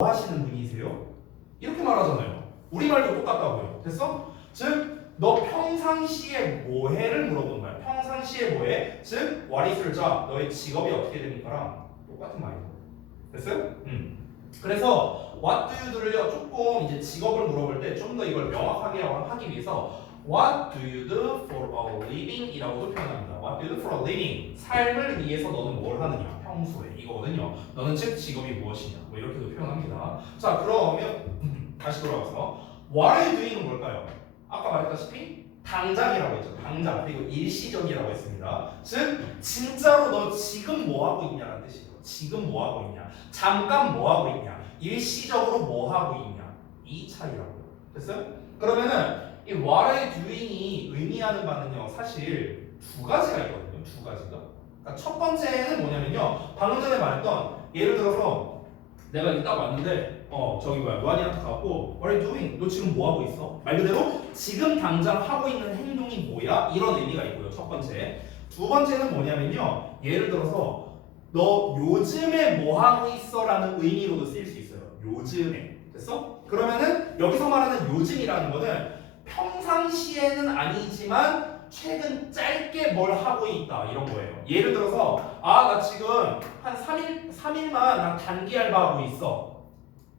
뭐 하시는 분이세요? 이렇게 말하잖아요. 우리말도 똑같다고요. 됐어? 즉 너 평상시에 뭐해를 물어보는 거야. 평상시에 뭐해? 즉 what is your job? 너의 직업이 어떻게 됩니까랑 똑같은 말이에요. 됐어요? 그래서 what do you do를요 조금 이제 직업을 물어볼 때 좀 더 이걸 명확하게 하기 위해서 what do you do for a living? 이라고도 표현합니다. what do you do for a living? 삶을 위해서 너는 뭘 하느냐 평소에 이거거든요. 너는 즉 직업이 무엇이냐 뭐 이렇게도 표현합니다. 자 그러면 다시 돌아와서 what are you doing은 뭘까요? 아까 말했다시피 당장이라고 했죠. 당장 그리고 일시적이라고 했습니다. 즉 진짜로 너 지금 뭐 하고 있냐라는 뜻이에요. 지금 뭐 하고 있냐 잠깐 뭐 하고 있냐 일시적으로 뭐 하고 있냐 이 차이라고요. 됐어요? 그러면은 이 what are you doing이 의미하는 바는요 사실 두 가지가 있거든요. 두 가지가. 그러니까 첫 번째는 뭐냐면요 방금 전에 말했던 예를 들어서 내가 이따 왔는데 저기 뭐야 요한이한테 가고 What are you doing? 너 지금 뭐 하고 있어? 말 그대로 지금 당장 하고 있는 행동이 뭐야? 이런 의미가 있고요. 첫 번째. 두 번째는 뭐냐면요 예를 들어서 너 요즘에 뭐 하고 있어? 라는 의미로도 쓰일 수 있어요. 요즘에. 됐어? 그러면은 여기서 말하는 요즘이라는 거는 평상시에는 아니지만 최근 짧게 뭘 하고 있다 이런 거예요. 예를 들어서 나 지금 한 3일만 난 단기 알바하고 있어.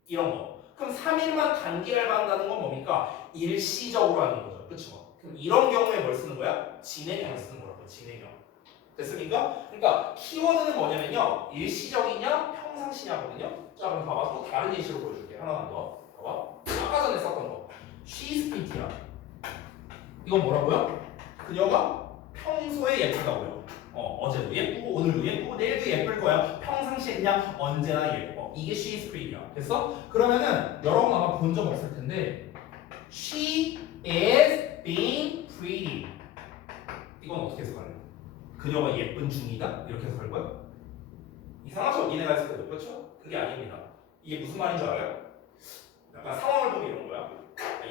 이런 거. 그럼 3일만 단기 알바한다는 건 뭡니까? 일시적으로 하는 거죠. 그렇죠? 그럼 이런 경우에 뭘 쓰는 거야? 진행형을 쓰는 거라고. 진행형. 됐습니까? 그러니까 키워드는 뭐냐면요. 일시적이냐 평상시냐거든요. 자 그럼 봐봐. 또 다른 예시로 보여줄게. 하나만 더. 봐봐. 아까 전에 썼던 거. She's pretty야. 이건 뭐라고요? 그녀가 평소에 예쁘다고요. 어제도 예쁘고 오늘도 예쁘고 내일도 예쁠 거야. 평상시에 그냥 언제나 예뻐. 이게 she's pretty야. 됐어? 그러면은 여러분 아마 본 적 없을 텐데 she is being pretty. 이건 어떻게 해석할래? 그녀가 예쁜 중이다? 이렇게 해석할 거야? 이상하죠? 니네가 했을 때도 그렇죠? 그게 아닙니다. 이게 무슨 말인 줄 알아요? 약간 상황을 보면 이런 거야.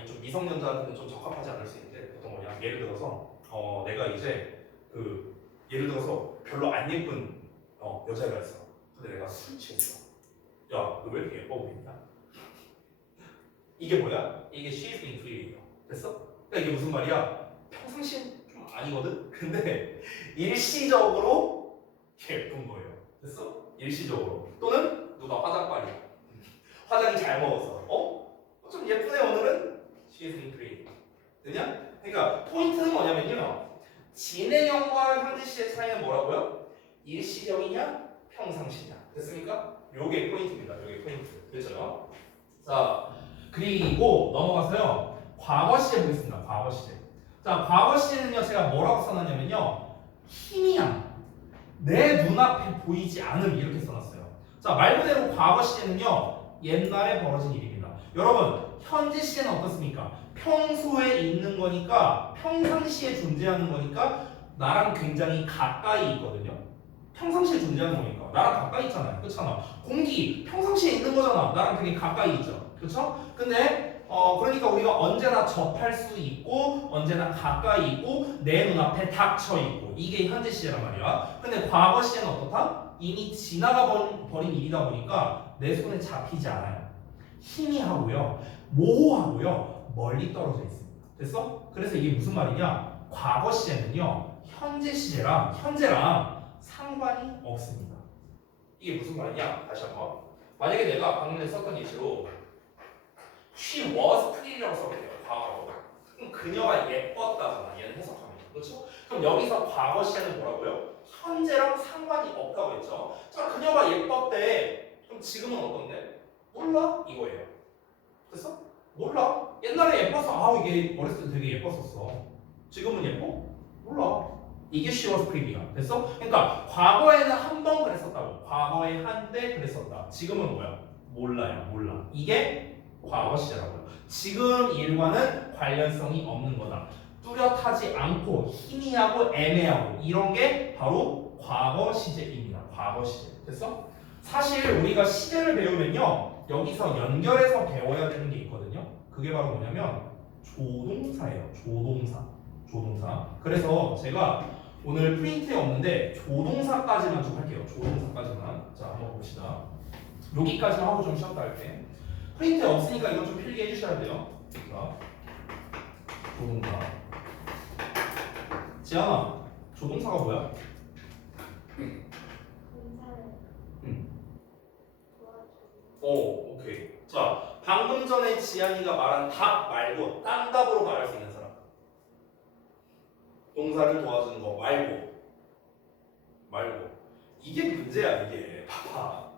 좀 미성년자한테는 좀 적합하지 않을 수 있는데 보통 뭐냐 예를 들어서 내가 이제 예를 들어서 별로 안 예쁜 여자애가 있어. 근데 내가 술 취했어. 야, 너 왜 이렇게 예뻐 보이냐? 이게 뭐야? 이게 she's being pretty예요. 됐어? 그러니까 이게 무슨 말이야? 평상시엔 좀 아니거든? 근데 일시적으로 예쁜 거예요. 됐어? 일시적으로. 또는 누가 화장빨이야. 화장이 잘 먹었어. 좀 예쁘네 오늘은? she's being pretty. 되냐? 그러니까 포인트는 뭐냐면요. 진행형과 현재시의 차이는 뭐라고요? 일시적이냐? 평상시냐. 됐습니까? 요게 포인트입니다. 요게 포인트. 됐죠? 자, 그리고 넘어가서요. 과거 시제 보겠습니다. 과거 시제. 자, 과거 시제는요. 제가 뭐라고 써놨냐면요. 희미함. 내 눈앞에 보이지 않음 이렇게 써놨어요. 자, 말 그대로 과거 시제는요. 옛날에 벌어진 일입니다. 여러분, 현재 시제는 어떻습니까? 평소에 있는 거니까 평상시에 존재하는 거니까 나랑 굉장히 가까이 있거든요. 평상시에 존재하는 거니까 나랑 가까이 있잖아요. 그렇잖아. 공기 평상시에 있는 거잖아. 나랑 되게 가까이 있죠. 그렇죠? 근데 그러니까 우리가 언제나 접할 수 있고 언제나 가까이 있고 내 눈앞에 닥쳐 있고 이게 현재 시제란 말이야. 근데 과거 시제는 어떻다? 이미 지나가 버린 일이다 보니까 내 손에 잡히지 않아요. 희미하고요. 모호하고요. 멀리 떨어져 있습니다. 됐어? 그래서 이게 무슨 말이냐? 과거 시제는요. 현재 시제랑 현재랑 상관이 없습니다. 이게 무슨 말이냐? 다시 한번. 만약에 내가 방금 전에 썼던 예시로 She was pretty라고 써볼게요. 과거로. 그럼 그녀가 예뻤다잖아. 얘는 해석하면. 그렇죠? 그럼 여기서 과거 시제는 뭐라고요? 현재랑 상관이 없다고 했죠. 자, 그녀가 예뻤대. 그럼 지금은 어떤데? 몰라? 이거예요. 됐어? 몰라. 옛날에 예뻐서 이게 어렸을 때 되게 예뻤었어. 지금은 예뻐? 몰라. 이게 she was pretty야. 됐어? 그러니까 과거에는 한 번 그랬었다고. 과거에 한때 그랬었다. 지금은 뭐야? 몰라요. 몰라. 이게 과거 시제라고요. 지금 일과는 관련성이 없는 거다. 뚜렷하지 않고 희미하고 애매하고 이런 게 바로 과거 시제입니다. 과거 시제. 됐어? 사실 우리가 시제를 배우면요. 여기서 연결해서 배워야 되는 게 있거든요. 그게 바로 뭐냐면 조동사예요. 조동사. 그래서 제가 오늘 프린트에 없는데 조동사까지만 좀 할게요. 조동사까지만. 자, 한번 봅시다. 여기까지만 하고 좀 쉬었다 할게. 프린트 없으니까 이건 좀 필기해 주셔야 돼요. 자, 조동사. 지안아, 조동사가 뭐야? 동사를 응. 도와주는 오, 오케이. 자, 방금 전에 지안이가 말한 답 말고 딴 답으로 말할 수 있는 사람. 동사를 도와주는 거 말고. 이게 문제야, 이게. 봐봐.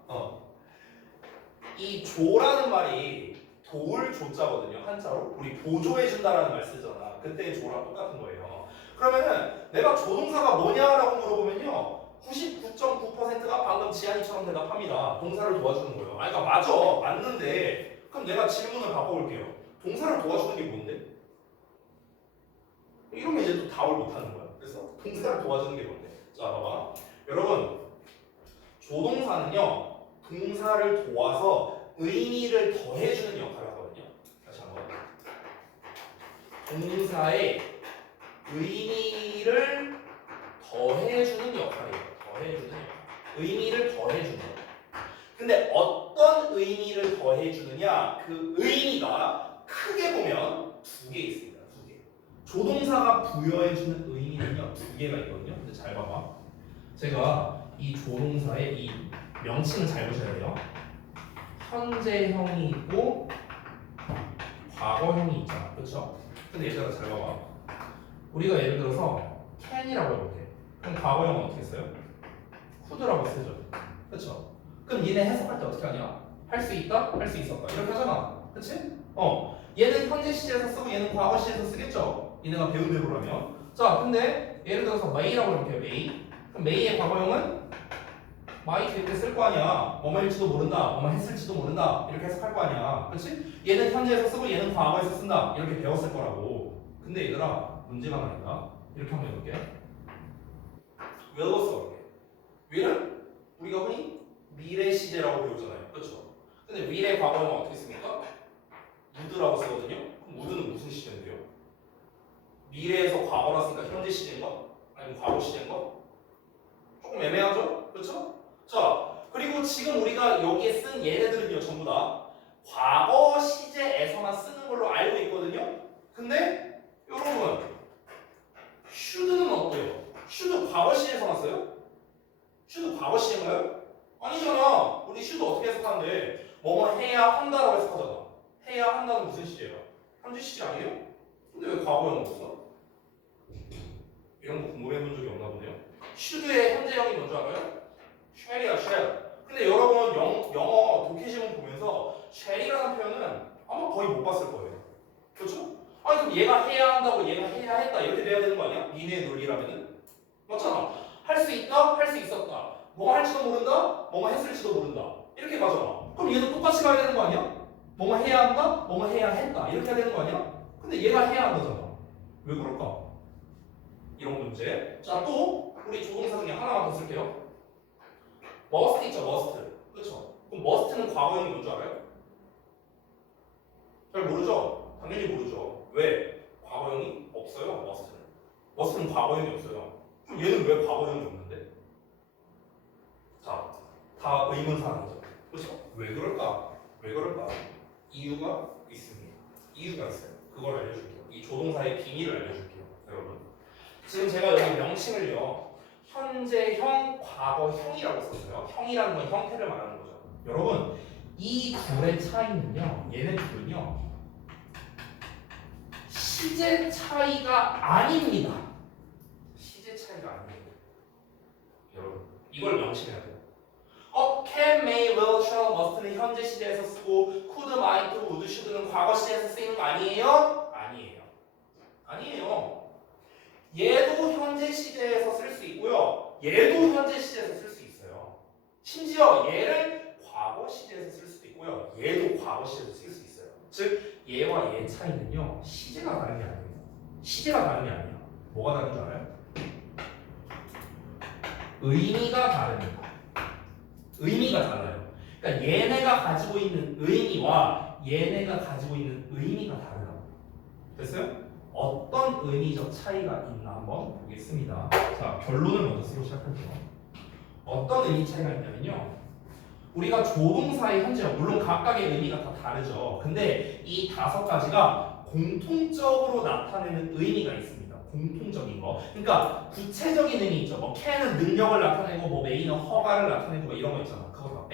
이 조라는 말이 도울 조자거든요. 한자로. 우리 보조해준다라는 말 쓰잖아. 그때의 조랑 똑같은 거예요. 그러면은 내가 조동사가 뭐냐라고 물어보면요. 99.9%가 방금 지안이처럼 대답합니다. 동사를 도와주는 거예요. 아, 그러니까 맞아. 맞는데 그럼 내가 질문을 바꿔볼게요. 동사를 도와주는 게 뭔데? 이러면 이제 또 답을 못하는 거야. 그래서 동사를 도와주는 게 뭔데? 자, 봐봐. 여러분, 조동사는요. 동사를 도와서 의미를 더해주는 역할을 하거든요. 다시 한번. 동사의 의미를 더해주는 역할이에요. 더해주는 역할. 의미를 더해주는 거. 근데 어떤 의미를 더해주느냐? 그 의미가 크게 보면 두 개 있습니다. 두 개. 조동사가 부여해주는 의미는요, 두 개가 있거든요. 근데 잘 봐봐. 제가 이 조동사의 이 명칭을 잘 보셔야 돼요. 현재형이 있고 과거형이 있잖아. 그렇죠? 근데 얘들아 잘 봐봐. 우리가 예를 들어서 can이라고 해볼게. 그럼 과거형은 어떻게 써요? could라고 쓰죠. 그렇죠? 그럼 얘네 해석할 때 어떻게 하냐? 할 수 있다? 할 수 있었다. 이렇게 하잖아. 그치? 얘는 현재 시제에서 쓰고 얘는 과거 시제에서 쓰겠죠? 얘네가 배운 대로라면. 자, 근데 예를 들어서 may라고 해볼게요. may. 그럼 may의 과거형은 might 될 때 쓸 거 아니야. 뭐뭐일지도 모른다. 뭐뭐 했을지도 모른다. 이렇게 해석할 거 아니야. 그렇지? 얘는 현재에서 쓰고 얘는 과거에서 쓴다. 이렇게 배웠을 거라고. 근데 얘들아 문제가 나니까 이렇게 한번 해볼게. will로 써볼게. will은 우리가 흔히 미래 시제라고 배우잖아요. 그렇죠? 근데 will의 과거형은 어떻게 씁니까? would라고 쓰거든요. 그럼 would는 무슨 시제인데요? 미래에서 과거라 쓰니까 현재 시제인가? 아니면 과거 시제인가? 조금 애매하죠? 그렇죠? 자, 그리고 지금 우리가 여기에 쓴 얘네들은요, 전부 다 과거 시제에서만 쓰는 걸로 알고 있거든요. 근데 여러분, should는 어때요? should 과거 시제에서만 써요? should 과거 시제인가요? 아니잖아. 우리 should 어떻게 해석하는데 뭐뭐 해야 한다라고 해석하잖아. 해야 한다는 무슨 시제예요? 현재 시제 아니에요? 근데 왜 과거형 없어? 이런 거 궁금해 본 적이 없나 보네요. should의 현재형이 뭔지 알아요? shall이야, shall. 근데 여러분 영어 독해지문 보면서 shall이라는 표현은 아마 거의 못 봤을 거예요. 그렇죠? 아니 그럼 얘가 해야 한다고 얘가 해야 했다 이렇게 돼야 되는 거 아니야? 니네 논리라면은? 맞잖아. 할 수 있다, 할 수 있었다. 뭐뭐 할지도 모른다, 뭐뭐 했을지도 모른다. 이렇게 가잖아. 그럼 얘도 똑같이 가야 되는 거 아니야? 뭐뭐 해야 한다, 뭐뭐 해야 했다. 이렇게 해야 되는 거 아니야? 근데 얘가 해야 한다잖아. 왜 그럴까? 이런 문제. 자, 또 우리 조동사 중에 하나만 더 쓸게요. must 있죠, must. 그렇죠? 그럼 must는 과거형이 뭔지 알아요? 잘 모르죠? 당연히 모르죠. 왜? 과거형이 없어요, must는. must는 과거형이 없어요. 그럼 얘는 왜 과거형이 없는데? 자, 다 의문사항이죠. 그렇죠? 왜 그럴까? 왜 그럴까? 이유가 있습니다. 이유가 있어요. 그걸 알려줄게요. 이 조동사의 비밀을 알려줄게요, 여러분. 지금 제가 여기 명칭을요, 현재형, 과거형이라고 썼어요. 형이라는 건 형태를 말하는 거죠. 여러분, 이 둘의 차이는요, 얘네 둘은요, 시제 차이가 아닙니다. 시제 차이가 아니에요. 여러분, 이걸 명심해야 돼요. can, may, will, shall, must는 현재 시제에서 쓰고 could, might, would, should는 과거 시제에서 쓰이는 거 아니에요? 아니에요. 아니에요. 얘도 현재 시제에서 쓸 수 있고요. 얘도 현재 시제에서 쓸 수 있어요. 심지어 얘를 과거 시제에서 쓸 수도 있고요. 얘도 과거 시제에서 쓸 수 있어요. 즉 얘와 얘 차이는요. 시제가 다른 게 아니에요. 시제가 다른 게 아니에요. 뭐가 다른 줄 알아요? 의미가 다릅니다. 의미가 달라요. 그러니까 얘네가 가지고 있는 의미와 얘네가 가지고 있는 의미가 다르다고. 됐어요? 어떤 의미적 차이가 있나 한번 보겠습니다. 자, 결론을 먼저 쓰고 시작할게요. 어떤 의미 차이가 있냐면요. 우리가 조동사의 현재형, 물론 각각의 의미가 다 다르죠. 근데 이 5가지가 공통적으로 나타내는 의미가 있습니다. 공통적인 거. 그러니까 구체적인 의미 있죠. 뭐 can은 능력을 나타내고 뭐 may는 허가를 나타내고 뭐 이런 거 있잖아. 그거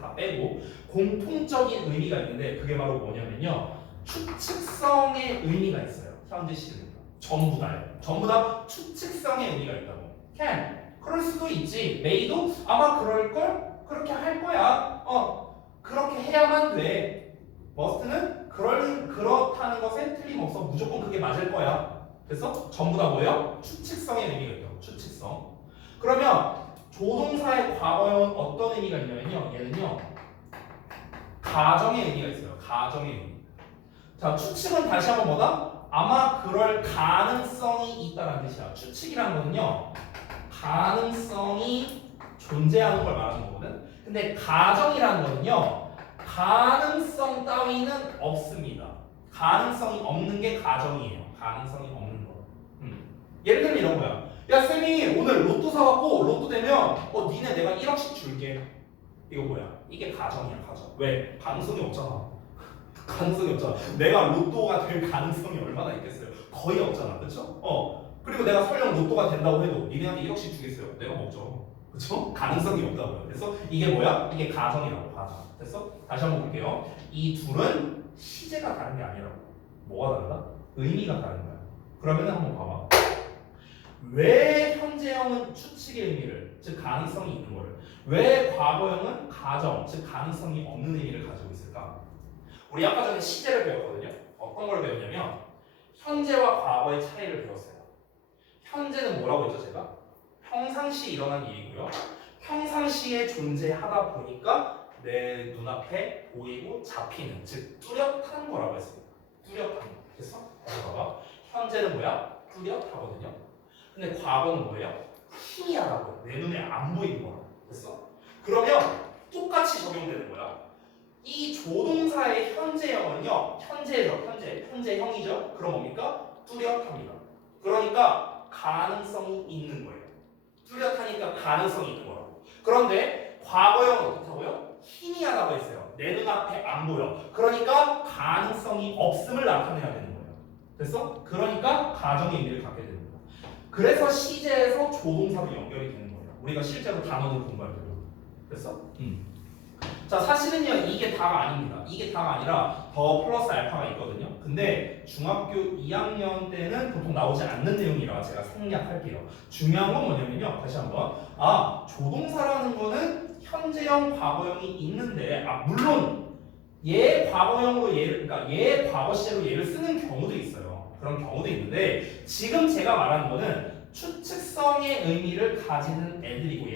다 빼고 공통적인 의미가 있는데 그게 바로 뭐냐면요. 추측성의 의미가 있어요. 현재 시제는 전부 다요. 전부 다 추측성의 의미가 있다고. can 그럴 수도 있지. may도 아마 그럴 걸 그렇게 할 거야. 그렇게 해야만 돼. must는 그렇다는 것에 틀림없어. 무조건 그게 맞을 거야. 그래서 전부 다 뭐예요? 추측성의 의미가 있다고. 추측성. 그러면 조동사의 과거형은 어떤 의미가 있냐면요. 얘는요. 가정의 의미가 있어요. 가정의 의미. 자, 추측은 다시 한번 뭐다? 아마 그럴 가능성이 있다는 뜻이야. 추측이라는 거는요. 가능성이 존재하는 걸 말하는 거거든. 근데 가정이라는 거는요. 가능성 따위는 없습니다. 가능성이 없는 게 가정이에요. 가능성이 없는 거. 예를 들면 이런 거야. 야 쌤이 오늘 로또 사갖고 로또 되면 니네 내가 1억씩 줄게. 이거 뭐야? 이게 가정이야. 가정. 왜? 가능성이 없잖아. 가능성이 없잖아. 내가 로또가 될 가능성이 얼마나 있겠어요? 거의 없잖아. 그렇죠? 그리고 내가 설령 로또가 된다고 해도 니네한테 1억씩 주겠어요? 내가 먹죠. 그렇죠? 가능성이 없다고요. 그래서 이게 뭐야? 이게 가정이라고. 가정. 됐어? 다시 한번 볼게요. 이 둘은 시제가 다른 게 아니라고. 뭐가 다르다? 의미가 다른 거야. 그러면 한번 봐봐. 왜 현재형은 추측의 의미를, 즉 가능성이 있는 거를, 왜 과거형은 가정, 즉 가능성이 없는 의미를 가지고 있을까? 우리 아까 전에 시제를 배웠거든요. 어떤 걸 배웠냐면 현재와 과거의 차이를 배웠어요. 현재는 뭐라고 했죠 제가? 평상시 일어난 일이고요. 평상시에 존재하다 보니까 내 눈앞에 보이고 잡히는, 즉 뚜렷한 거라고 했습니다. 뚜렷한 거. 됐어? 봐봐. 현재는 뭐야? 뚜렷하거든요. 근데 과거는 뭐예요? 희미하다고요. 내 눈에 안 보이는 거야. 됐어? 그러면 똑같이 적용되는 거야. 이 조동사의 현재형은요. 현재형이죠. 그럼 뭡니까? 뚜렷합니다. 그러니까 가능성이 있는 거예요. 뚜렷하니까 가능성이 있는 거라고. 그런데 과거형은 어떻다고요? 희미하다고 했어요. 내 눈앞에 안 보여. 그러니까 가능성이 없음을 나타내야 되는 거예요. 됐어? 그러니까 가정의 의미를 갖게 되는 거예요. 그래서 시제에서 조동사로 연결이 되는 거예요. 우리가 실제로 단어를 공부할 때도. 됐어? 자, 사실은요 이게 다가 아닙니다. 이게 다가 아니라 더 플러스 알파가 있거든요. 근데 중학교 2학년 때는 보통 나오지 않는 내용이라 제가 생략할게요. 중요한 건 뭐냐면요. 다시 한번 조동사라는 거는 현재형, 과거형이 있는데 물론 얘 과거형으로 얘를, 그러니까 얘 과거 시제로 얘를 쓰는 경우도 있어요. 그런 경우도 있는데 지금 제가 말하는 거는 추측성의 의미를 가지는 애들이고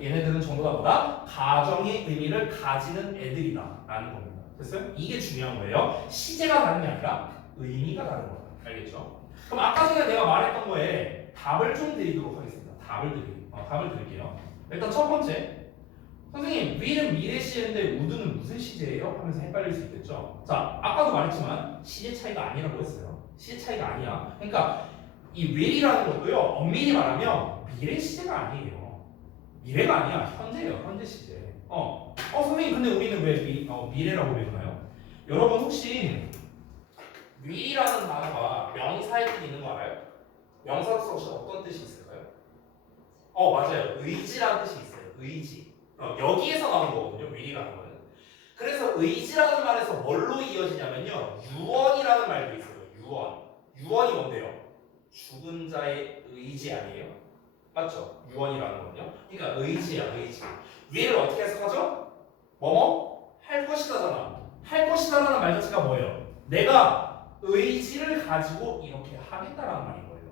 얘네들은 전부 다 뭐다? 가정의 의미를 가지는 애들이다 라는 겁니다. 됐어요? 이게 중요한 거예요. 시제가 다른 게 아니라 의미가 다른 거다. 알겠죠? 그럼 아까 전에 내가 말했던 거에 답을 좀 드리도록 하겠습니다. 답을 드릴게요. 일단 첫 번째, 선생님 위는 미래 시제인데 우드는 무슨 시제예요? 하면서 헷갈릴 수 있겠죠. 자, 아까도 말했지만 시제 차이가 아니라고 했어요. 시제 차이가 아니야. 그러니까 이 will이라는 것도요, 엄밀히 말하면 미래 시제가 아니에요. 미래가 아니야. 현재예요. 현재 시제. 선생님 근데 우리는 왜 미래라고 배우나요? 여러분 혹시 will이라는 단어가 명사의 뜻이 있는 거 알아요? 명사로서 혹시 어떤 뜻이 있을까요? 맞아요. 의지라는 뜻이 있어요. 의지. 여기에서 나오는 거거든요. will이라는 거는. 그래서 의지라는 말에서 뭘로 이어지냐면요. 유언이라는 말도 있어요. 유언이 뭔데요? 죽은 자의 의지 아니에요? 맞죠? 유언이라는 거는요. 그러니까 의지야, 의지. will을 어떻게 해석하죠? 뭐뭐? 할 것이다잖아. 할 것이다라는 말 자체가 뭐예요? 내가 의지를 가지고 이렇게 하겠다라는 말인 거예요.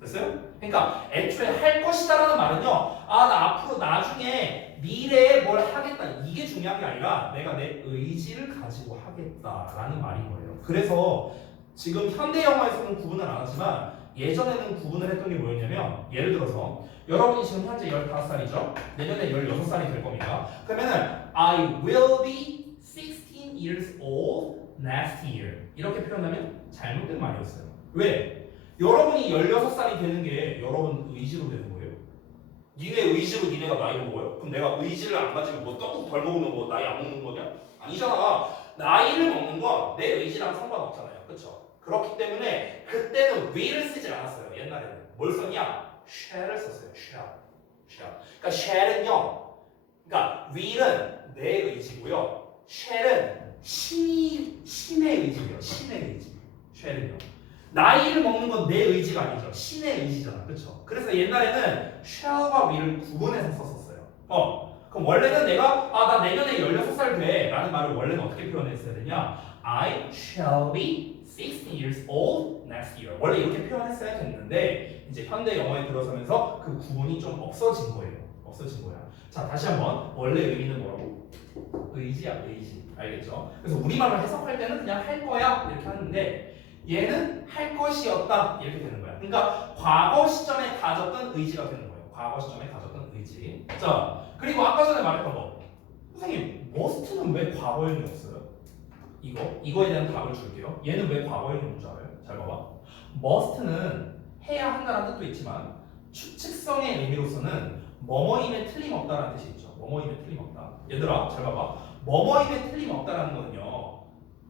됐어요? 그러니까 애초에 할 것이다라는 말은요. 나 앞으로 나중에 미래에 뭘 하겠다. 이게 중요한 게 아니라 내가 내 의지를 가지고 하겠다라는 말인 거예요. 그래서 지금 현대 영화에서는 구분을 안 하지만 예전에는 구분을 했던 게 뭐였냐면 예를 들어서 여러분이 지금 현재 15살이죠? 내년에 16살이 될 겁니다. 그러면은 I will be 16 years old next year 이렇게 표현하면 잘못된 말이었어요. 왜? 여러분이 16살이 되는 게 여러분 의지로 되는 거예요? 니네 의지로 니네가 나이를 먹어요? 그럼 내가 의지를 안 가지고 뭐 떡국 덜 먹으면 뭐 나이 안 먹는 거냐? 아니잖아. 나이를 먹는 건 내 의지랑 상관없잖아요. 그쵸? 그렇기 때문에 그때는 will을 쓰지 않았어요. 옛날에는. 뭘 썼냐? shall을 썼어요. shall. 그러니까 shall은요. 그러니까 will은 내 의지고요. shall은 신의 의지예요. 신의 의지. shall은요. 나이를 먹는 건 내 의지가 아니죠. 신의 의지잖아. 그쵸? 그래서 옛날에는 shall과 will을 구분해서 썼었어요. 그럼 원래는 내가 나 내년에 16살 돼 라는 말을 원래는 어떻게 표현했어야 되냐? I shall be 16 years old next year. 원래 이렇게 표현했어야 됐는데 이제 현대 영어에 들어서면서 그 구분이 좀 없어진 거예요. 없어진 거야. 자, 다시 한번 원래 의미는 뭐라고? 의지야, 의지. 알겠죠? 그래서 우리말로 해석할 때는 그냥 할 거야 이렇게 하는데 얘는 할 것이었다 이렇게 되는 거야. 그러니까 과거 시점에 가졌던 의지가 되는 거예요. 과거 시점에 가졌던 의지. 자, 그리고 아까 전에 말했던 거. 선생님, must는 왜 과거형이 없어요? 이거에 대한 답을 줄게요. 얘는 왜 과거형이 없는 줄 알아요? 잘 봐봐. must는 해야 한다는 뜻도 있지만 추측성의 의미로서는 뭐뭐임에 틀림없다라는 뜻이 있죠. 뭐뭐임에 틀림없다. 얘들아, 잘 봐봐. 뭐뭐임에 틀림없다라는 거는요.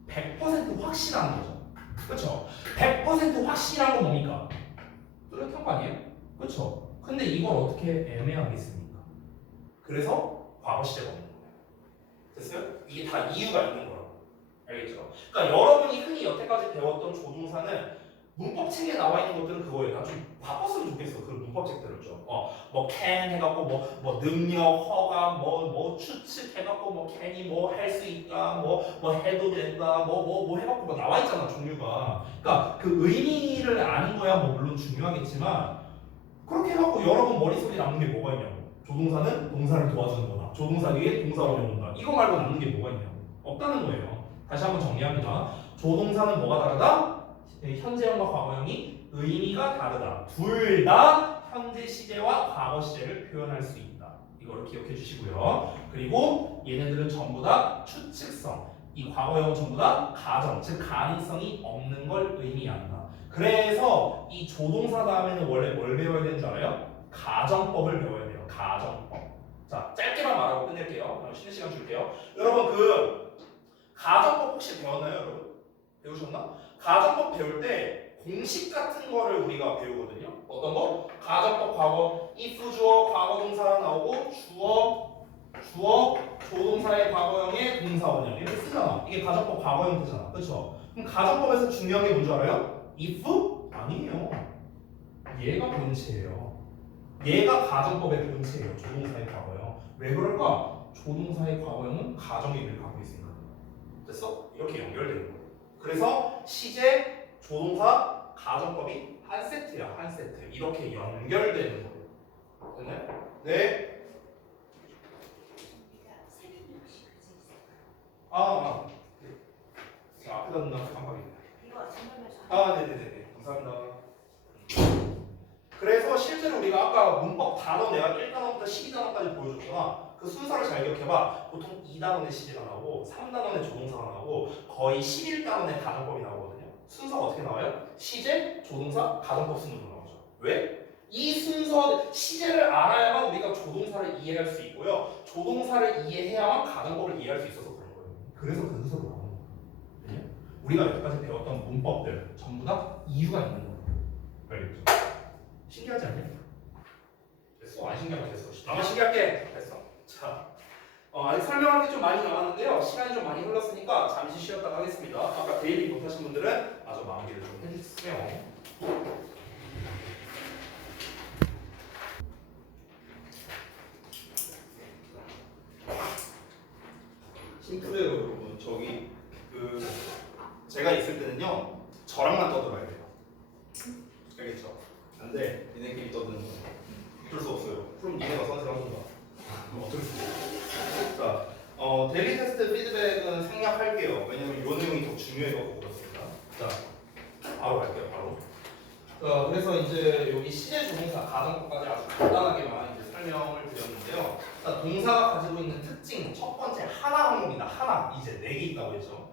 100% 확실한 거죠. 그렇죠? 100% 확실한 건 뭡니까? 뚜렷한 거 아니에요? 그렇죠? 근데 이걸 어떻게 애매하게 씁니까? 그래서 과거 시제가 없는 거예요. 됐어요? 이게 다 이유가 있는 거라고. 알겠죠? 그러니까 여러분이 흔히 여태까지 배웠던 조동사는 문법책에 나와 있는 것들은 그거예요. 나 좀 바꿨으면 좋겠어. 그 문법책들을 좀. 뭐 can 해갖고 뭐 능력, 허가, 뭐 추측 해갖고 뭐 can이 뭐 할 수 있다, 뭐 해도 된다, 뭐 해갖고 뭐 나와 있잖아 종류가. 그러니까 그 의미를 아는 거야 뭐 물론 중요하겠지만 그렇게 해갖고 여러분 머릿속에 남는 게 뭐가 있냐고. 조동사는 동사를 도와주는 거다. 조동사 뒤에 동사 원형 온다. 이거 말고 남는 게 뭐가 있냐고. 없다는 거예요. 다시 한번 정리합니다. 조동사는 뭐가 다르다? 현재형과 과거형이 의미가 다르다. 둘 다 현재 시제와 과거 시제를 표현할 수 있다. 이거를 기억해 주시고요. 그리고 얘네들은 전부 다 추측성. 이 과거형은 전부 다 가정, 즉 가능성이 없는 걸 의미한다. 그래서 이 조동사 다음에는 원래 뭘 배워야 되는 줄 알아요? 가정법을 배워야 돼요. 가정법. 자, 짧게만 말하고 끝낼게요. 쉬는 시간 줄게요. 여러분 그 가정법 혹시 배웠나요, 여러분? 배우셨나? 가정법 배울 때 공식 같은 거를 우리가 배우거든요. 어떤 거? 가정법 과거 if 주어 과거 동사 나오고 주어 조동사의 과거형의 동사 원형 이렇게 쓰잖아. 이게 가정법 과거형 되잖아. 그렇죠? 그럼 가정법에서 중요한 게 뭔지 알아요? if? 아니에요. 얘가 본체예요. 얘가 가정법의 본체예요. 조동사의 과거형. 왜 그럴까? 조동사의 과거형은 가정의미를 갖고 있으니까. 됐어? 이렇게 연결되는 거예요. 그래서 시제, 조동사, 가정법이 한 세트야. 한 세트. 이렇게 연결되는 거예요. 됐나요? 네. 자, 앞에다 놓는 깜빡이네. 네네네. 감사합니다. 그래서 실제로 우리가 아까 문법 단어 내가 1단원부터 12단원까지 보여줬잖아. 그 순서를 잘 기억해봐. 보통 2단원의 시제가 나오고 3단원의 조동사가 나오고 거의 11단원의 가정법이 나오거든요. 순서가 어떻게 나와요? 시제, 조동사, 가정법 순으로 나오죠. 왜? 이 순서, 시제를 알아야만 우리가 조동사를 이해할 수 있고요. 조동사를 이해해야만 가정법을 이해할 수 있어서 그런 거예요. 그래서 그 순서로 나오는 거예요. 우리가 여기까지 배웠던 문법들 전부 다 이유가 있는 거예요. 알겠죠? 신기하지 않냐? 됐어. 안 신기하면 됐어. 나만 신기할게. 됐어. 자, 아직 설명할 게 좀 많이 남았는데요. 시간이 좀 많이 흘렀으니까 잠시 쉬었다가 하겠습니다. 아까 데일리 못하신 분들은 마저 마무리를 좀 해주세요. 심플해요, 여러분. 저기 제가 있을 때는요, 저랑만 떠들어야 돼요. 알겠죠? 안 돼. 니네끼리 떠드는 거. 어쩔 수 없어요. 그럼 니네가 선택하던가. 어쩔 수 없어요. 자, 데일리 테스트 피드백은 생략할게요. 왜냐면 이 내용이 더 중요해갖고 그렇습니다. 자, 바로 갈게요. 바로. 그래서 이제 여기 시제 조동사 가정법까지 아주 간단하게만 이제 설명을 드렸는데요. 자, 동사가 가지고 있는 특징 첫 번째 하나 항목이다. 하나 이제 4개 있다고 했죠.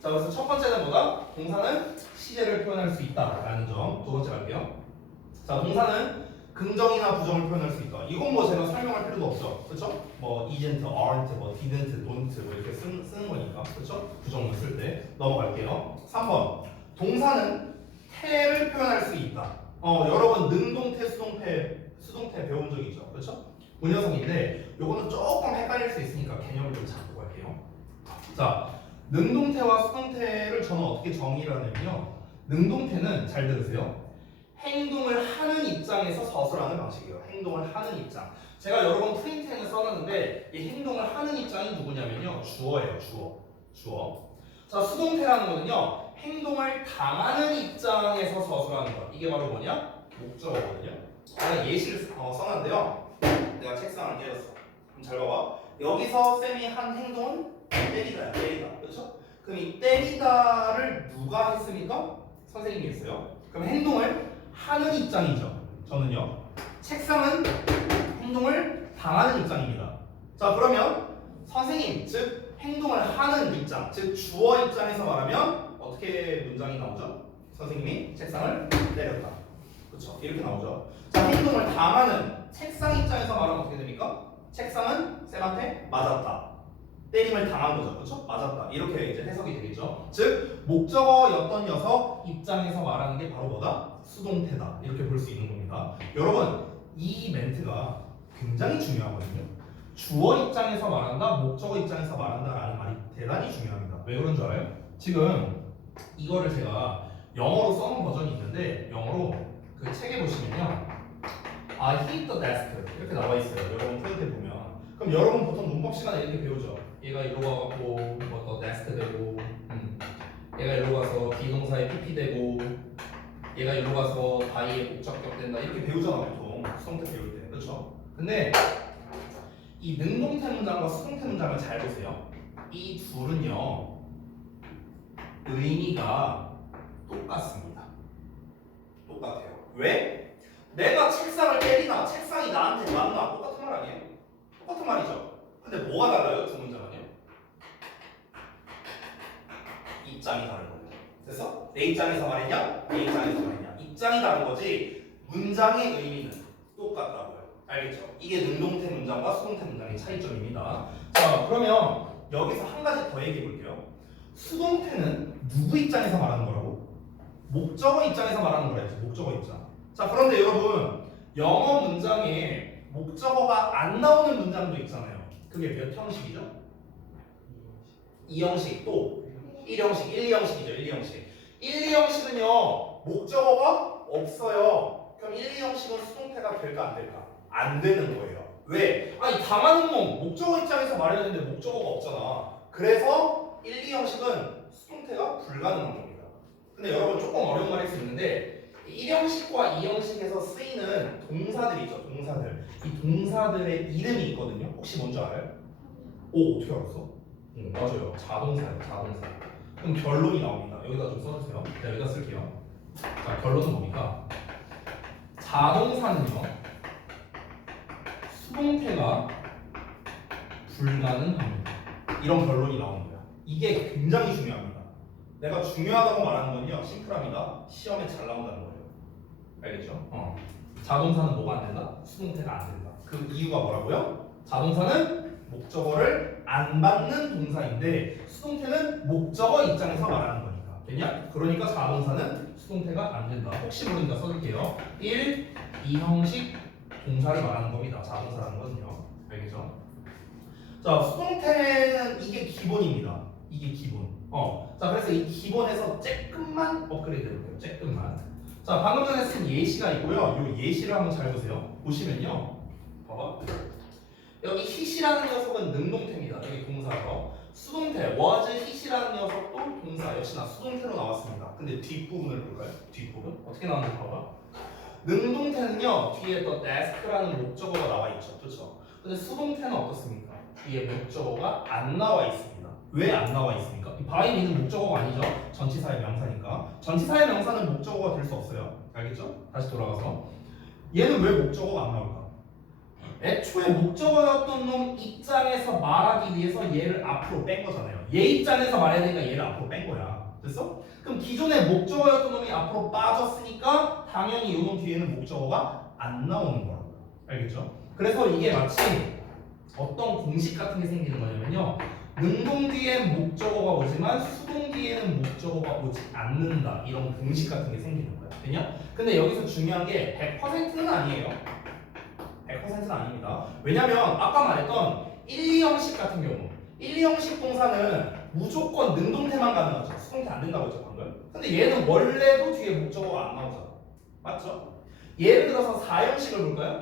자, 그래서 첫 번째는 뭐다? 동사는 시제를 표현할 수 있다라는 점. 두 번째 갈게요. 자, 동사는 긍정이나 부정을 표현할 수 있다. 이건 뭐 제가 설명할 필요도 없죠. 그렇죠? 뭐 isn't, aren't, 뭐 didn't, don't 뭐 이렇게 쓰는 거니까. 그렇죠? 부정문 쓸 때 넘어갈게요. 3번. 동사는 태를 표현할 수 있다. 여러분 능동태, 수동태 배운 적 있죠? 그렇죠? 문형성인데 요거는 조금 헷갈릴 수 있으니까 개념을 좀 잡고 갈게요. 자, 능동태와 수동태를 저는 어떻게 정의를 하냐면요. 능동태는 잘 들으세요. 행동을 하는 입장에서 서술하는 방식이에요. 행동을 하는 입장. 제가 여러 번 프린트행을 써놨는데 이 행동을 하는 입장이 누구냐면요. 주어예요. 주어. 자, 수동태라는 거는요. 행동을 당하는 입장에서 서술하는 것. 이게 바로 뭐냐? 목적어거든요. 제가 예시를 써놨는데요. 내가 책상을 때렸어. 그럼 잘 봐봐. 여기서 쌤이 한 행동은 때리다야. 그렇죠? 그럼 이 때리다를 누가 했습니까? 선생님이 했어요. 그럼 행동을 하는 입장이죠. 저는요. 책상은 행동을 당하는 입장입니다. 자, 그러면 선생님, 즉 행동을 하는 입장, 즉 주어 입장에서 말하면 어떻게 문장이 나오죠? 선생님이 책상을 때렸다. 그렇죠? 이렇게 나오죠. 자, 행동을 당하는 책상 입장에서 말하면 어떻게 됩니까? 책상은 쌤한테 맞았다. 때림을 당한 거죠. 그렇죠? 맞았다. 이렇게 이제 해석이 되겠죠. 즉 목적어였던 녀석 입장에서 말하는 게 바로 뭐다? 수동태다. 이렇게 볼 수 있는 겁니다. 여러분, 이 멘트가 굉장히 중요하거든요. 주어 입장에서 말한다, 목적어 입장에서 말한다라는 말이 대단히 중요합니다. 왜 그런 줄 알아요? 지금 이거를 제가 영어로 써놓은 버전이 있는데 영어로 그 책에 보시면요, I hit the desk 이렇게 나와 있어요. 여러분 프로젝트 보면. 그럼 여러분 보통 문법 시간에 이렇게 배우죠. 얘가 이리로 가고 뭐 데스크 되고, 얘가 이리로 가서 비동사에 pp 되고, 얘가 이리로 가서 다이에 목적격 된다 이렇게 배우잖아 보통 수동태 배울 때. 그렇죠? 근데 이 능동태 문장과 수동태 문장을 잘 보세요. 이 둘은요 의미가 똑같습니다. 똑같아요. 왜? 내가 책상을 때리나 책상이 나한테 맞나 똑같은 말 아니에요? 똑같은 말이죠. 근데 뭐가 달라요? 두 문장은요? 입장이 다른 거예요. 그래서 내 입장에서 말했냐? 내 입장에서 말했냐? 입장이 다른 거지 문장의 의미는 똑같다고요. 알겠죠? 이게 능동태 문장과 수동태 문장의 차이점입니다. 자, 그러면 여기서 한 가지 더 얘기해 볼게요. 수동태는 누구 입장에서 말하는 거라고? 목적어 입장에서 말하는 거라지. 목적어 입장. 자, 그런데 여러분 영어 문장에 목적어가 안 나오는 문장도 있잖아요. 그게 몇 형식이죠? 2형식 또 1형식, 1, 2형식이죠. 1, 2형식. 1, 2형식은요 목적어가 없어요. 그럼 1, 2형식은 수동태가 될까 안 될까? 안 되는 거예요. 왜? 아니 당하는 놈 목적어 입장에서 말해야 되는데 목적어가 없잖아. 그래서 1, 2형식은 수동태가 불가능한 겁니다. 근데 여러분 조금 어려운 말일 수 있는데 1형식과 2형식에서 쓰이는 동사들이 있죠. 동사들. 이 동사들의 이름이 있거든요. 혹시 뭔지 알아요? 오, 어떻게 알았어? 맞아요. 자동사예요. 자동사. 그럼 결론이 나옵니다. 여기다 좀 써주세요. 네, 여기다 쓸게요. 자, 결론은 뭡니까? 자동사는요 수동태가 불가능합니다. 이런 결론이 나오는 거야. 이게 굉장히 중요합니다. 내가 중요하다고 말하는 건요 심플합니다. 시험에 잘 나온다는 거예요. 알겠죠? 자동사는 뭐가 안 된다? 수동태가 안 된다. 그 이유가 뭐라고요? 자동사는 목적어를 안 받는 동사인데 수동태는 목적어 입장에서 말하는 거니까. 됐냐? 그러니까 자동사는 수동태가 안 된다. 혹시 모르니까 써줄게요. 1, 2형식 동사를 말하는 겁니다. 자동사라는 거는요. 알겠죠? 자, 수동태는 이게 기본입니다. 이게 기본. 자, 그래서 이 기본에서 조금만 업그레이드 해볼게요. 조금만. 자, 방금 전에 쓴 예시가 있고요. 이 예시를 한번 잘 보세요. 보시면요. 봐봐. 여기 hit이라는 녀석은 능동태입니다. 여기 동사죠. 수동태 was hit이라는 녀석도 동사 역시나 수동태로 나왔습니다. 근데 뒷부분을 볼까요? 뒷부분 어떻게 나왔는지 봐봐. 능동태는요 뒤에 또 desk라는 목적어가 나와 있죠. 그렇죠? 근데 수동태는 어떻습니까? 뒤에 목적어가 안 나와 있습니다. 왜 안 나와 있습니까? 이 by는 목적어가 아니죠. 전치사의 명사니까. 전치사의 명사는 목적어가 될 수 없어요. 알겠죠? 다시 돌아가서 얘는 왜 목적어가 안 나올까? 애초에 목적어였던 놈 입장에서 말하기 위해서 얘를 앞으로 뺀 거잖아요. 얘 입장에서 말해야 되니까 얘를 앞으로 뺀 거야. 됐어? 그럼 기존에 목적어였던 놈이 앞으로 빠졌으니까 당연히 이 놈 뒤에는 목적어가 안 나오는 거라고. 알겠죠? 그래서 이게 마치 어떤 공식 같은 게 생기는 거냐면요. 능동 뒤엔 목적어가 오지만 수동 뒤에는 목적어가 오지 않는다. 이런 공식 같은 게 생기는 거야. 되냐? 근데 여기서 중요한 게 100%는 아니에요. 100%는 아닙니다. 왜냐면 아까 말했던 1, 2형식 같은 경우 1, 2형식 동사는 무조건 능동태만 가능하죠. 수동태 안 된다고 했죠 방금. 근데 얘는 원래도 뒤에 목적어가 안 나오잖아. 맞죠? 예를 들어서 4형식을 볼까요?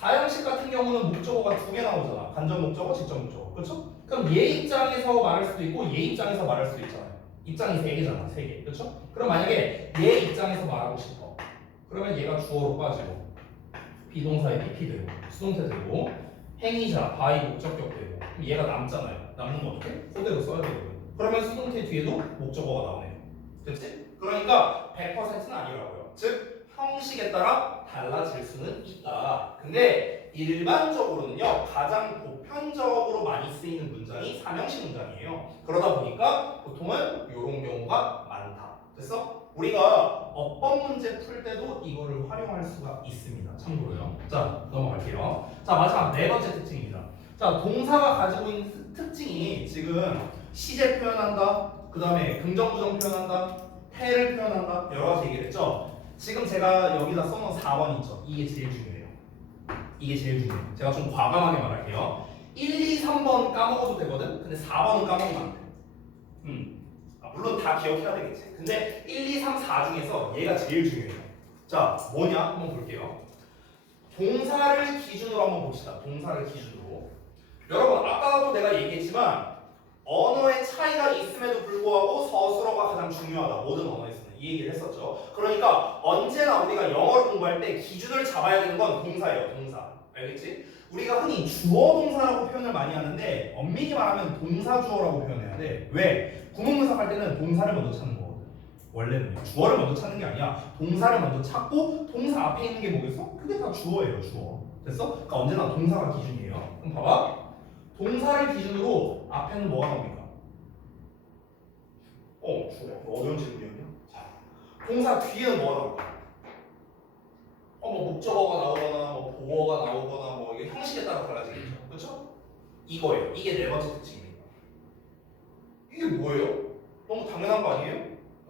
4형식 같은 경우는 목적어가 2개 나오잖아. 간접 목적어, 직접 목적어. 그렇죠? 그럼 얘 입장에서 말할 수도 있고 얘 입장에서 말할 수도 있잖아요. 입장이 3개잖아. 3개. 그렇죠? 그럼 만약에 얘 입장에서 말하고 싶어. 그러면 얘가 주어로 빠지고 비동사에 PP 되고 수동태 되고 행위자, 바이, 목적격 되고 그럼 얘가 남잖아요. 남는 거 어떻게? 그대로 써야 되거든요. 그러면 수동태 뒤에도 목적어가 나오네요. 됐지? 그러니까 100%는 아니라고요. 즉 형식에 따라 달라질 수는 있다. 근데 일반적으로는요 가장 보편적으로 많이 쓰이는 문장이 3형식 문장이에요. 그러다 보니까 보통은 이런 경우가 많다. 됐어? 우리가 어법 문제 풀 때도 이거를 활용할 수가 있습니다. 참고로요. 자 넘어갈게요. 자 마지막 4번째 특징입니다. 자 동사가 가지고 있는 특징이 지금 시제 표현한다. 그 다음에 긍정부정 표현한다. 태를 표현한다. 여러 가지 얘기를 했죠. 지금 제가 여기다 써놓은 4번 있죠. 이게 제일 중요해요. 이게 제일 중요해요. 제가 좀 과감하게 말할게요. 1, 2, 3번 까먹어도 되거든. 근데 4번은 까먹으면 안 돼. 물론 다 기억해야 되겠지. 근데 1, 2, 3, 4 중에서 얘가 제일 중요해요. 자, 뭐냐? 한번 볼게요. 동사를 기준으로 한번 봅시다. 동사를 기준으로. 여러분, 아까도 내가 얘기했지만 언어의 차이가 있음에도 불구하고 서술어가 가장 중요하다. 모든 언어에서는 이 얘기를 했었죠. 그러니까 언제나 우리가 영어를 공부할 때 기준을 잡아야 되는 건 동사예요. 동사. 알겠지? 우리가 흔히 주어 동사라고 표현을 많이 하는데 엄밀히 말하면 동사 주어라고 표현해야 돼. 왜? 구문분석 할 때는 동사를 먼저 찾는 거거든. 원래는요. 주어를 먼저 찾는 게 아니야. 동사를 먼저 찾고 동사 앞에 있는 게 뭐겠어? 그게 다 주어예요. 주어. 됐어? 그러니까 언제나 동사가 기준이에요. 그럼 봐봐. 동사를 기준으로 앞에는 뭐가 나옵니까? 주어. 어려운 질문이었냐? 자, 동사 뒤에는 뭐가 나올까? 뭐 목적어가 나오거나 뭐 보어가 나오거나 뭐 이게 형식에 따라 달라지겠죠. 그렇죠? 이거예요. 이게 4번째 특징입니다. 이게 뭐예요? 너무 당연한 거 아니에요?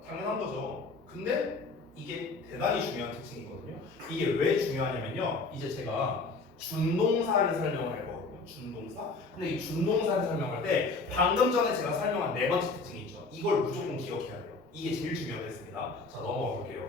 당연한 거죠. 근데 이게 대단히 중요한 특징이거든요. 이게 왜 중요하냐면요. 이제 제가 준동사를 설명을 할 거거든요. 준동사. 근데 이 준동사를 설명할 때 방금 전에 제가 설명한 4번째 특징이 있죠. 이걸 무조건 기억해야 돼요. 이게 제일 중요했습니다. 자, 넘어가 볼게요.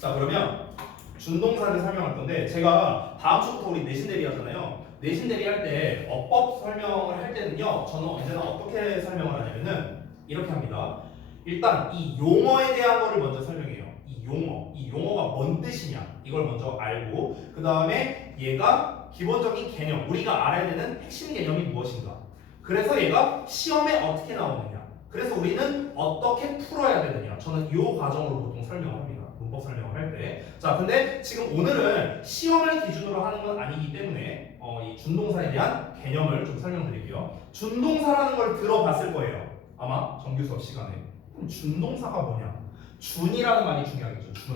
그러면 준동사를 설명할 건데 제가 다음 주부터 우리 내신 대리 하잖아요. 내신 대리 할 때 어법 설명을 할 때는요. 저는 언제나 어떻게 설명을 하냐면은 이렇게 합니다. 일단 이 용어에 대한 거를 먼저 설명해요. 이 용어가 뭔 뜻이냐 이걸 먼저 알고 그 다음에 얘가 기본적인 개념 우리가 알아야 되는 핵심 개념이 무엇인가. 그래서 얘가 시험에 어떻게 나오느냐. 그래서 우리는 어떻게 풀어야 되느냐. 저는 이 과정으로 보통 설명을 합니다. 문법 설명을 할 때. 자, 근데 지금 오늘은 시험을 기준으로 하는 건 아니기 때문에 이 준동사에 대한 개념을 좀 설명드릴게요. 준동사라는 걸 들어봤을 거예요. 아마 정규 수업 시간에. 그럼 준동사가 뭐냐? 준이라는 말이 중요하겠죠. 준.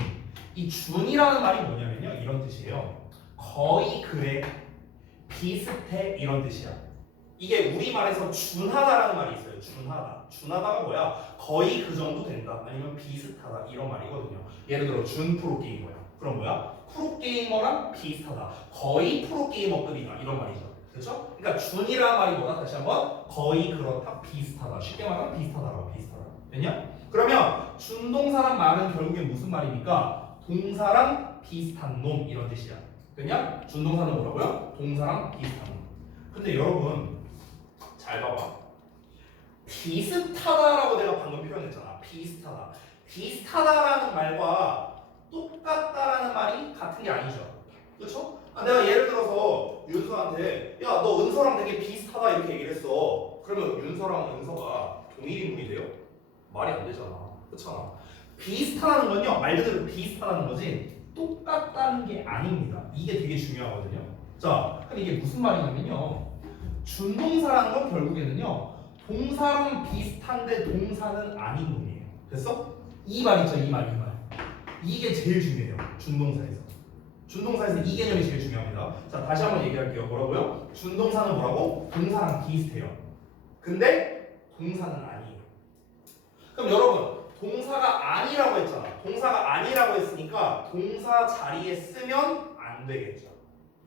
이 준이라는 말이 뭐냐면요. 이런 뜻이에요. 거의 그래, 비슷해 이런 뜻이야. 이게 우리말에서 준하다라는 말이 있어요. 준하다. 준하다가 뭐야? 거의 그 정도 된다. 아니면 비슷하다. 이런 말이거든요. 예를 들어 준 프로게이머야. 그럼 뭐야? 프로게이머랑 비슷하다. 거의 프로게이머급이다. 이런 말이죠. 그렇죠? 그러니까 준이라는 말이 뭐다? 다시 한번 거의 그렇다. 비슷하다. 쉽게 말하면 비슷하다라고. 비슷하다. 됐냐? 그러면 준동사란 말은 결국에 무슨 말입니까? 동사랑 비슷한 놈 이런 뜻이야. 됐냐? 준동사는 뭐라고요? 동사랑 비슷한 놈. 근데 여러분 잘 봐봐. 비슷하다라고 내가 방금 표현했잖아. 비슷하다. 비슷하다라는 말과 똑같다라는 말이 같은 게 아니죠. 그렇죠? 내가 예를 들어서 윤서한테 야, 너 은서랑 되게 비슷하다 이렇게 얘기를 했어. 그러면 윤서랑 은서가 동일 인물이 돼요? 말이 안 되잖아. 그렇잖아. 비슷하다는 건요. 말 그대로 비슷하다는 거지 똑같다는 게 아닙니다. 이게 되게 중요하거든요. 자, 그럼 이게 무슨 말이냐면요. 준동사라는 건 결국에는요. 동사랑 비슷한데 동사는 아닌 놈이에요. 됐어? 이 말 있죠. 이 말. 이게 제일 중요해요. 준동사에서. 준동사에서 이 개념이 제일 중요합니다. 자, 다시 한번 얘기할게요. 뭐라고요? 준동사는 뭐라고? 동사랑 비슷해요. 근데 동사는 아니에요. 그럼 여러분, 동사가 아니라고 했잖아. 동사가 아니라고 했으니까 동사 자리에 쓰면 안 되겠죠.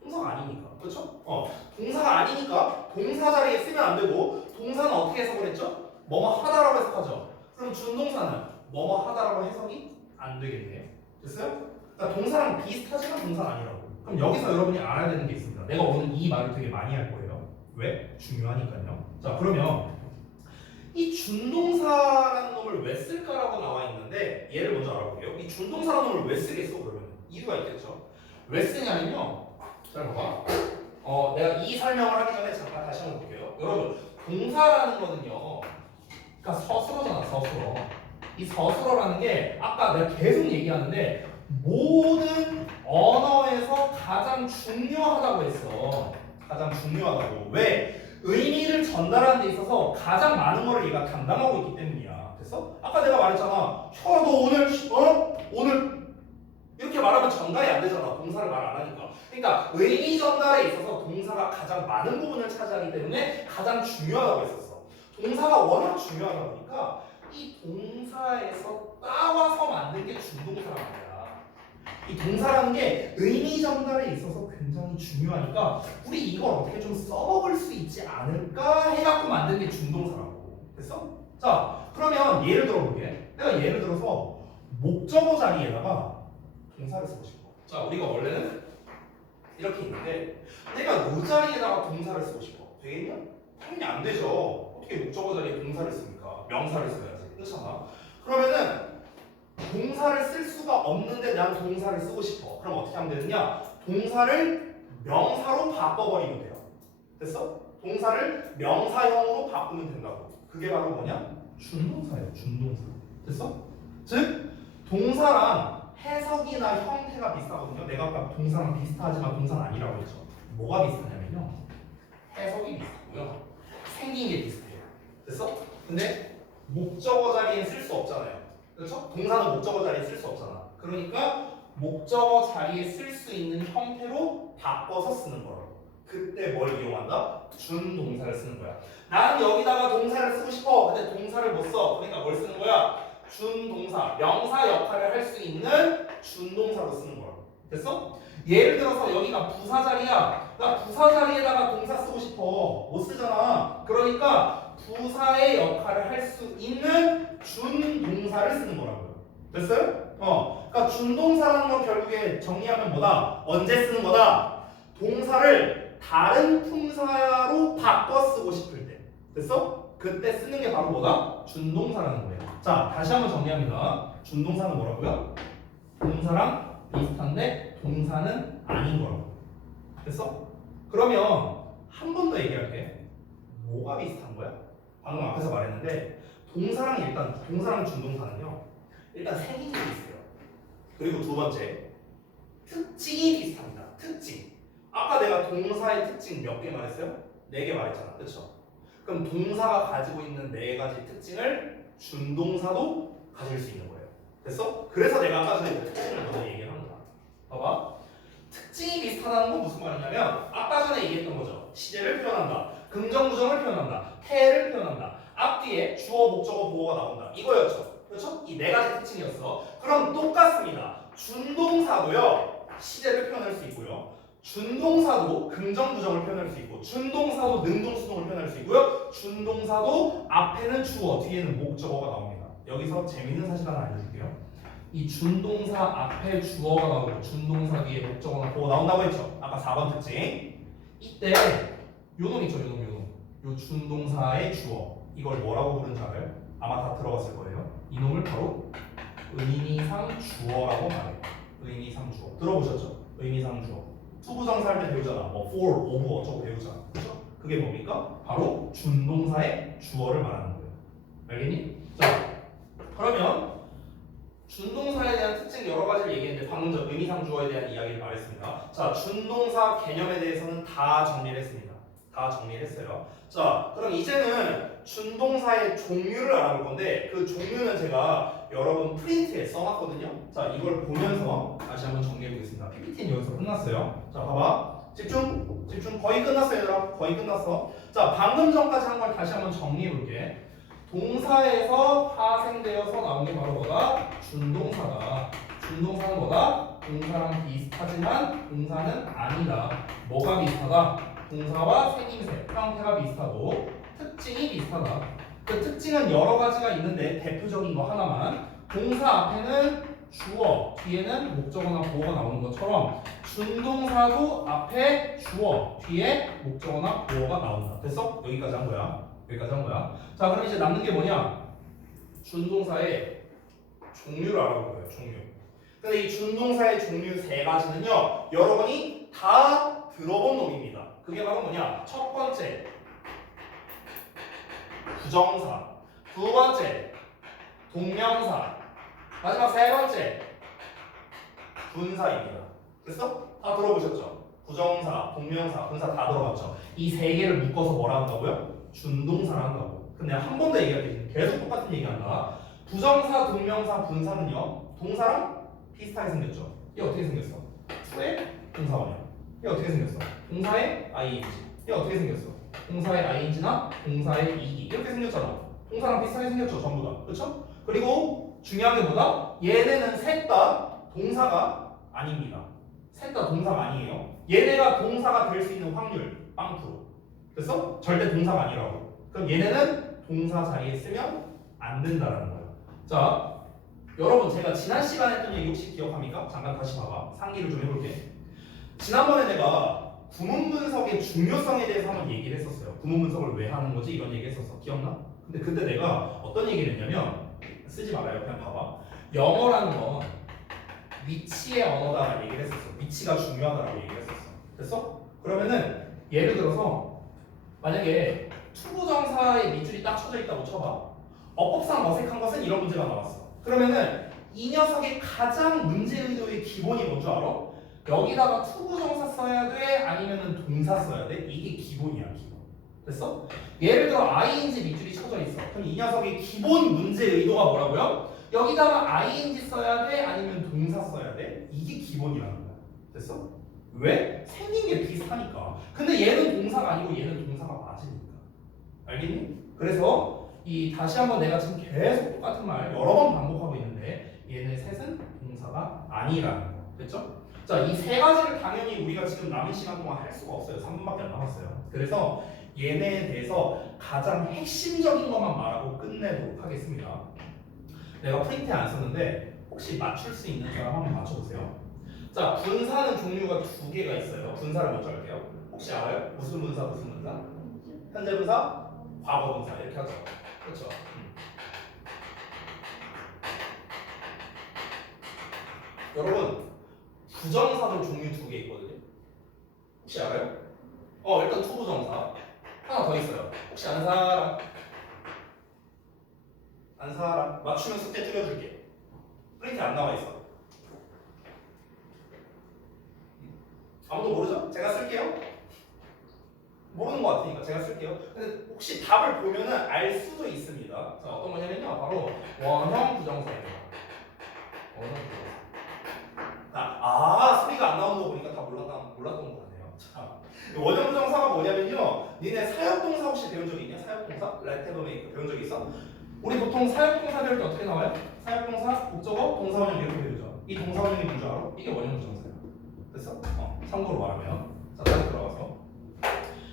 동사가 아니니까. 그렇죠? 동사가 아니니까 동사 자리에 쓰면 안 되고 동사는 어떻게 해석을 했죠? 뭐뭐 하다라고 해석하죠. 그럼 준동사는 뭐뭐 하다라고 해석이 안 되겠네요. 됐어요? 그러니까 동사랑 비슷하지만 동사는 아니라고. 그럼 여기서 여러분이 알아야 되는 게 있습니다. 내가 오늘 이 말을 되게 많이 할 거예요. 왜? 중요하니까요. 자, 그러면 이 준동사라는 놈을 왜 쓸까라고 나와 있는데 얘를 먼저 알아볼게요. 이 준동사라는 놈을 왜 쓰겠어? 그러면 이유가 있겠죠. 왜 쓰냐면요. 잘 봐봐. 내가 이 설명을 하기 전에 잠깐 다시 한번 볼게요. 여러분, 동사라는 거는요. 그러니까 서술어잖아, 서술어. 이 서술어라는 게 아까 내가 계속 얘기하는데 모든 언어에서 가장 중요하다고 했어. 가장 중요하다고. 왜? 의미를 전달하는 데 있어서 가장 많은 거를 얘가 담당하고 있기 때문이야. 됐어? 아까 내가 말했잖아. 혀, 너 오늘 오늘 이렇게 말하면 전달이 안 되잖아. 동사를 말 안 하니까. 그러니까 의미 전달에 있어서 동사가 가장 많은 부분을 차지하기 때문에 가장 중요하다고 했었어. 동사가 워낙 중요하다 보니까 이 동사에서 따와서 만든 게 준동사란 말이야. 이 동사라는 게 의미 전달에 있어서 굉장히 중요하니까 우리 이걸 어떻게 좀 써먹을 수 있지 않을까 해갖고 만든 게 준동사라고. 됐어? 자, 그러면 예를 들어볼게. 내가 예를 들어서 목적어 자리에다가 동사를 쓰고 싶어. 자, 우리가 원래는 이렇게 있는데 내가 이 자리에다가 동사를 쓰고 싶어. 되겠냐? 당연히 안 되죠. 어떻게 목적어 자리에 동사를 씁니까? 명사를 써야지. 그렇잖아. 그러면은 동사를 쓸 수가 없는데 난 동사를 쓰고 싶어. 그럼 어떻게 하면 되느냐? 동사를 명사로 바꿔버리면 돼요. 됐어? 동사를 명사형으로 바꾸면 된다고. 그게 바로 뭐냐? 준동사예요. 준동사. 됐어? 즉 동사랑 해석이나 형태가 비슷하거든요. 내가 아까 동사랑 비슷하지만 동사는 아니라고 했죠. 뭐가 비슷하냐면요. 해석이 비슷하고요. 생긴 게 비슷해요. 됐어? 근데 목적어 자리에 쓸 수 없잖아요. 그렇죠? 동사는 목적어 자리에 쓸 수 없잖아. 그러니까 목적어 자리에 쓸 수 있는 형태로 바꿔서 쓰는 거라고. 그때 뭘 이용한다? 준동사를 쓰는 거야. 나는 여기다가 동사를 쓰고 싶어. 근데 동사를 못 써. 그러니까 뭘 쓰는 거야? 준동사, 명사 역할을 할 수 있는 준동사로 쓰는 거라고. 됐어? 예를 들어서 여기가 부사 자리야. 나 부사 자리에다가 동사 쓰고 싶어. 못 쓰잖아. 그러니까 부사의 역할을 할 수 있는 준동사를 쓰는 거라고요. 됐어요? 그러니까 준동사라는 건 결국에 정리하면 뭐다? 언제 쓰는 거다? 동사를 다른 품사로 바꿔 쓰고 싶을 때. 됐어? 그때 쓰는 게 바로 뭐다? 준동사라는 거예요. 자, 다시 한번 정리합니다. 준동사는 뭐라고요? 동사랑 비슷한데 동사는 아닌 거라고. 됐어? 그러면 한 번 더 얘기할게. 뭐가 비슷한 거야? 방금 앞에서 말했는데 동사랑 준동사는요. 일단 생긴 게 있어요. 그리고 두 번째 특징이 비슷합니다. 특징. 아까 내가 동사의 특징 몇 개 말했어요? 4개 말했잖아. 그렇죠? 그럼 동사가 가지고 있는 4가지 특징을 준동사도 가질 수 있는 거예요. 됐어? 그래서 내가 아까 전에 그 특징을 먼저 얘기하는 거야. 봐봐. 특징이 비슷하다는 건 무슨 말이냐면 아까 전에 얘기했던 거죠. 시제를 표현한다. 긍정, 부정을 표현한다. 태를 표현한다. 앞뒤에 주어, 목적어, 보어가 나온다. 이거였죠. 그렇죠? 이 4가지 특징이었어. 그럼 똑같습니다. 준동사도요. 시제를 표현할 수 있고요. 준동사도 긍정, 부정을 표현할 수 있고 준동사도 능동, 수동을 표현할 수 있고요. 준동사도 앞에는 주어, 뒤에는 목적어가 나옵니다. 여기서 재밌는 사실 하나 알려줄게요. 이 준동사 앞에 주어가 나오고 준동사 뒤에 목적어나 보어 나온다고 했죠. 아까 4번 특징. 이때 요놈 있죠. 요 준동사의 주어. 이걸 뭐라고 부르는지 알아요? 아마 다 들어봤을 거예요. 이놈을 바로 의미상 주어라고 말해요. 의미상 주어. 들어보셨죠? 의미상 주어. 투부정사 할 때 배우잖아. 뭐 for, of 어쩌고 배우잖아. 그렇죠? 그게 뭡니까? 바로 준동사의 주어를 말하는 거예요. 알겠니? 자, 그러면 준동사에 대한 특징 여러 가지를 얘기했는데 방금 전 의미상 주어에 대한 이야기를 말했습니다. 자, 준동사 개념에 대해서는 다 정리를 했습니다. 다 정리를 했어요. 자, 그럼 이제는 준동사의 종류를 알아볼 건데 그 종류는 제가 여러분 프린트에 써놨거든요. 자, 이걸 보면서 다시 한번 정리해 보겠습니다. PPT는 여기서 끝났어요. 자, 봐봐. 집중, 집중. 거의 끝났어, 얘들아. 거의 끝났어. 자, 방금 전까지 한 걸 다시 한번 정리해 볼게. 동사에서 파생되어서 나온 게 바로 뭐다? 준동사다. 준동사는 뭐다? 동사랑 비슷하지만 동사는 아니다. 뭐가 비슷하다? 동사와 생김새, 형태가 비슷하고 특징이 비슷하다. 그 특징은 여러 가지가 있는데 대표적인 거 하나만. 동사 앞에는 주어, 뒤에는 목적어나 보어가 나오는 것처럼 준동사도 앞에 주어, 뒤에 목적어나 보어가 나온다. 됐어? 여기까지 한 거야. 여기까지 한 거야. 자, 그럼 이제 남는 게 뭐냐? 준동사의 종류를 알아볼 거예요. 종류. 근데 이 준동사의 종류 세 가지는요, 여러분이 다 들어본 놈입니다. 그게 바로 뭐냐? 첫 번째, 부정사. 두 번째, 동명사. 마지막 세 번째, 분사입니다. 됐어? 다 들어보셨죠? 부정사, 동명사, 분사 다 들어봤죠? 이 세 개를 묶어서 뭐라 한다고요? 준동사를 한다고. 근데 한 번 더 얘기할게. 계속 똑같은 얘기한다. 부정사, 동명사, 분사는요, 동사랑 비슷하게 생겼죠? 얘 어떻게 생겼어? 투의 동사원이야. 얘 어떻게 생겼어? 동사의 ing. 얘 어떻게 생겼어? 동사의 ing나 동사의 ed. 이렇게 생겼잖아. 동사랑 비슷하게 생겼죠, 전부 다. 그렇죠? 그리고 중요한 게 뭐다? 얘네는 셋 다 동사가 아닙니다. 셋 다 동사가 아니에요. 얘네가 동사가 될 수 있는 확률 0%. 됐어? 절대 동사가 아니라고. 그럼 얘네는 동사 자리에 쓰면 안 된다라는 거야. 자, 여러분 제가 지난 시간에 했던 얘기 혹시 기억합니까? 잠깐 다시 봐봐. 상기를 좀 해볼게. 지난번에 내가 구문 분석의 중요성에 대해서 한번 얘기를 했었어요. 구문 분석을 왜 하는 거지? 이런 얘기 했었어. 기억나? 근데 그때 내가 어떤 얘기를 했냐면, 쓰지 말아요. 그냥 봐봐. 영어라는 건 위치의 언어다라고 얘기를 했었어. 위치가 중요하다라고 얘기를 했었어. 됐어? 그러면은 예를 들어서 만약에 투부정사의 밑줄이 딱 쳐져 있다고 쳐봐. 어법상 어색한 것은 이런 문제가 나왔어. 그러면은 이 녀석의 가장 문제 의도의 기본이 뭔 줄 알아? 여기다가 투부정사 써야 돼? 아니면은 동사 써야 돼? 이게 기본이야, 기본. 됐어? 예를 들어 ing 밑줄이 쳐져 있어. 그럼 이 녀석의 기본 문제 의도가 뭐라고요? 여기다가 ing 써야 돼? 아니면 동사 써야 돼? 이게 기본이라는 거야. 됐어? 왜? 생긴 게 비슷하니까. 근데 얘는 동사가 아니고 얘는 동사가 맞으니까. 알겠니? 그래서 이 다시 한번 내가 지금 계속 똑같은 말 여러 번 반복하고 있는데 얘네 셋은 동사가 아니라는 거. 됐죠? 자, 이 세 가지를 당연히 우리가 지금 남은 시간 동안 할 수가 없어요. 3분밖에 안 남았어요. 그래서 얘네에 대해서 가장 핵심적인 것만 말하고 끝내도록 하겠습니다. 내가 프린트에 안 썼는데 혹시 맞출 수 있는 사람 한번 맞춰보세요. 자, 분사는 종류가 두 개가 있어요. 분사를 먼저 할게요. 혹시 알아요? 무슨 분사, 무슨 분사? 현재 분사, 과거 분사 이렇게 하죠. 그렇죠? 여러분, 부정사도 종류 두 개 있거든요. 혹시 알아요? 일단 투부정사 하나 더 있어요. 혹시 아는 사람? 아는 사람? 맞추면 숙제 줄여줄게. 프린트 안 나와 있어. 아무도 모르죠? 제가 쓸게요. 모르는 것 같으니까 제가 쓸게요. 근데 혹시 답을 보면은 알 수도 있습니다. 자, 어떤 거냐면요, 바로 원형 부정사입니다. 원형 부정사. 소리가 안 나오는 거 보니까 다 몰랐던 거 같네요. 자, 원형 부정사가 뭐냐면요, 니네 사역동사 혹시 배운 적 있냐? 사역동사? Let, have, make 배운 적 있어? 우리 보통 사역동사 배울 때 어떻게 나와요? 사역동사, 목적어, 동사원형 이렇게 배우죠. 이 동사원형이 뭔지 알아? 이게 원형 부정사예요. 됐어? 참고로 말하면. 자, 다시 들어가서.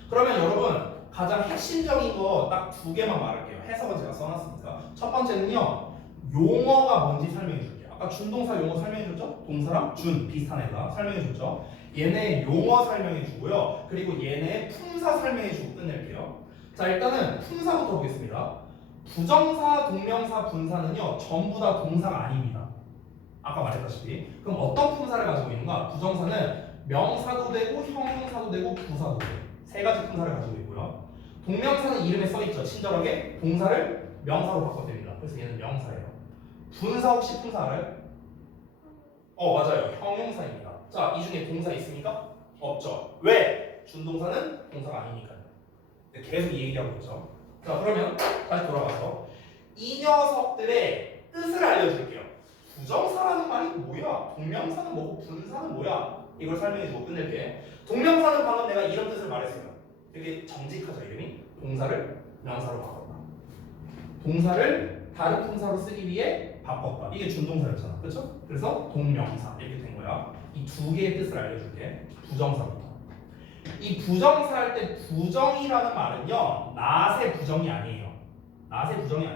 그러면 여러분 가장 핵심적인 거 딱 두 개만 말할게요. 해석은 제가 써놨으니까. 첫 번째는요, 용어가 뭔지 설명해 줄게요. 아까 준동사 용어 설명해 줬죠? 동사랑 준 비슷한 애가 설명해 줬죠? 얘네 용어 설명해 주고요. 그리고 얘네 품사 설명해 주고 끝낼게요. 자, 일단은 품사부터 보겠습니다. 부정사, 동명사, 분사는요 전부 다 동사가 아닙니다. 아까 말했다시피. 그럼 어떤 품사를 가지고 있는가? 부정사는 명사도 되고 형용사도 되고 부사도 되고 세 가지 품사를 가지고 있고요. 동명사는 이름에 써있죠. 친절하게 동사를 명사로 바꿔드립니다. 그래서 얘는 명사예요. 분사 혹시 품사 알아요? 맞아요. 형용사입니다. 자, 이 중에 동사 있습니까? 없죠. 왜? 준동사는 동사가 아니니까요. 계속 이 얘기하고 있죠. 자 그러면 다시 돌아가서 이 녀석들의 뜻을 알려줄게요. 부정사라는 말이 뭐야? 동명사는 뭐고 분사는 뭐야? 이걸 설명해주고 끝낼게. 동명사는 방금 내가 이런 뜻을 말했어요. 되게 정직하죠 이름이? 동사를 명사로 바꿨다. 동사를 다른 동사로 쓰기 위해 바꿨다. 이게 준동사였잖아. 그렇죠? 그래서 동명사 이렇게 된 거야. 이 두 개의 뜻을 알려줄게. 부정사부터. 이 부정사 할 때 부정이라는 말은요. 낫의 부정이 아니에요. 낫의 부정이 아니에요.